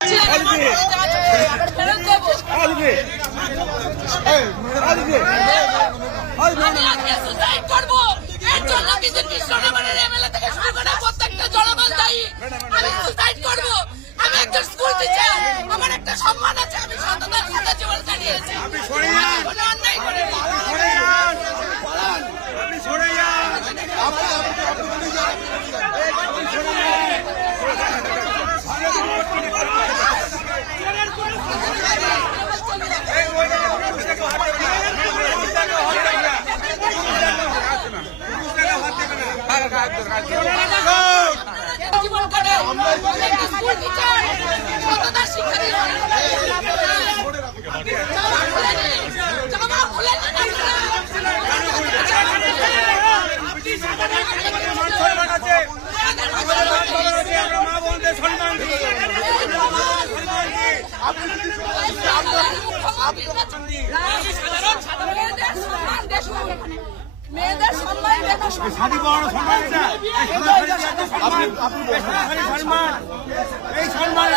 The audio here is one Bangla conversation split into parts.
আমি একটা স্কুল টিচার, আমার একটা সম্মান আছে, আমি সততার সাথে জীবন কাটিয়েছি। কোনো অন্যায় করিনি। জীবন কাটে স্কুল টিচার, সততার শিক্ষা দিল। মেয়েদের সম্মান এই সম্মান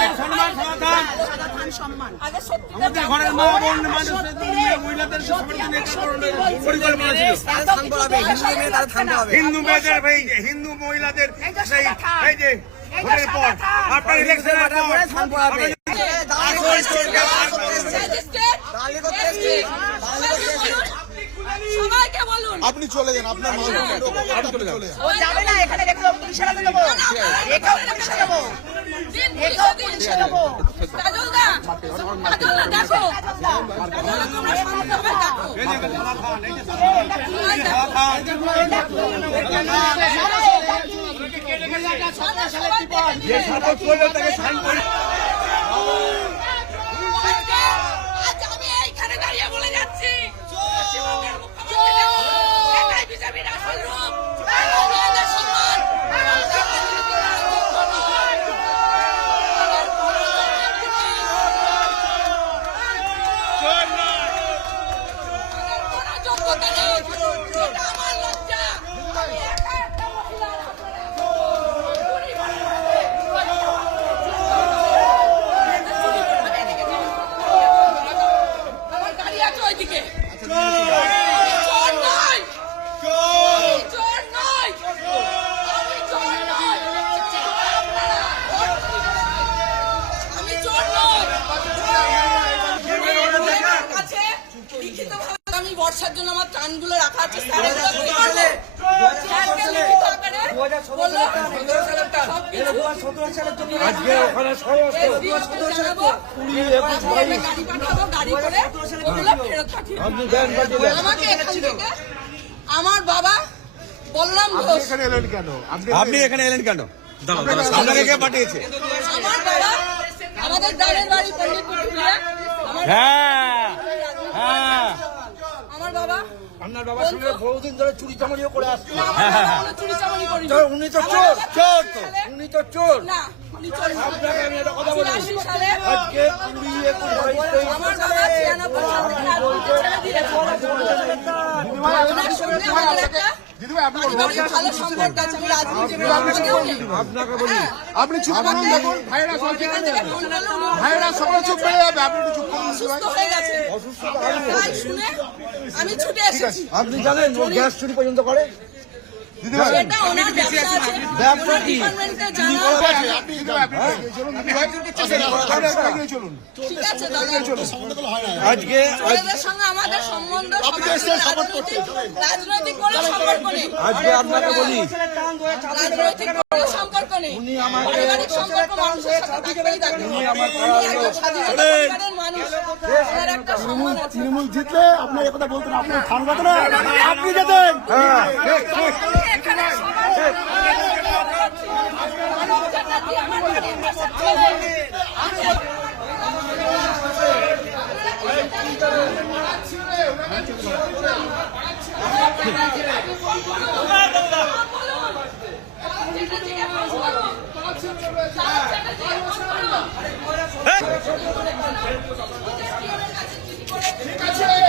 সম্মান আমাদের ঘরের মা বোন মানুষের মহিলাদের পরিকল্পনা ছিল হিন্দু মেয়েদের হিন্দু মহিলাদের এই যে ভোটের পর আপনার ইলেকশনের সবাইকে বলুন আপনি চলে যান, আপনার মা চলে যান। ও যাবে না, এখানে দেখো পুলিশে দেবো, এটাও পুলিশে দেবো, এটাও পুলিশে দেবো। কাজলদা দেখো, তোমরা শান্তভাবে দেখো। আজ আমি এইখানে দাঁড়িয়ে বলে যাচ্ছি, বিজেপির আসল রূপ মেয়েদের সম্মান। যোগ্যতা নেই, এটা আমার লজ্জা। আমি একা একটা মহিলা, আমার গাড়ি আছে ওইদিকে। আমি বর্ষার জন্য আমার ত্রাণগুলো রাখা আছে, আমার বাবা বললাম আপনি এখানে এলেন কেন? আপনাকে কে পাঠিয়েছে? আমার বাবা আমাদের দাঁড়ের বাড়ি পণ্ডিতপুর। আমার বাবা আপনার বাবার সঙ্গে বহুদিন ধরে চুরি চামারিও করে আসছে। চুরি চামারি করি, উনি তো চোর, চোর তো, উনি তো চোর। না উনি চোর না। আপনাকে আমি একটা কথা বলি, ৮৬ সালে আজকে 20, 21, 22, আমার বাবা ৯৬ সালে রাজনীতি ছেড়ে দিয়েছে। ভালো সম্পর্ক আছে, আমি রাজনীতি আপনাকে বলি, আপনি চুপ করুন। দেখুন ভাইরা সকলে চুপ করে যাবে, আপনি একটু চুপ করুন। অসুস্থ হয়ে গেছে, তাই শুনে আমি ছুটে এসেছি। আপনি জানেন ও গ্যাস চুরি পর্যন্ত করে? এটা ওনার ব্যবসা আছে, ব্যবসা কি? ডিপার্টমেন্টে জানা। ঠিক আছে দাদা, আজকে ওদের সঙ্গে আমাদের সম্বন্ধ রাজনৈতিক কোনো সম্পর্ক নেই। আজকে আপনাকে বলি, রাজনৈতিক কোনো সম্পর্ক নেই, পারিবারিক সম্পর্ক মানুষের সাথে থাকতেই থাকে। উনি একজন স্বাধীনতা পরিবারের মানুষ, ওনার একটা সম্মান আছে। তৃণমূল জিতলে আপনার কথা বলতেন, আপনি ঠান্ডা না, আপনি যেতেন। এখানে সবাই আমার বাড়ির পাশে চলে। ঠিক আছে।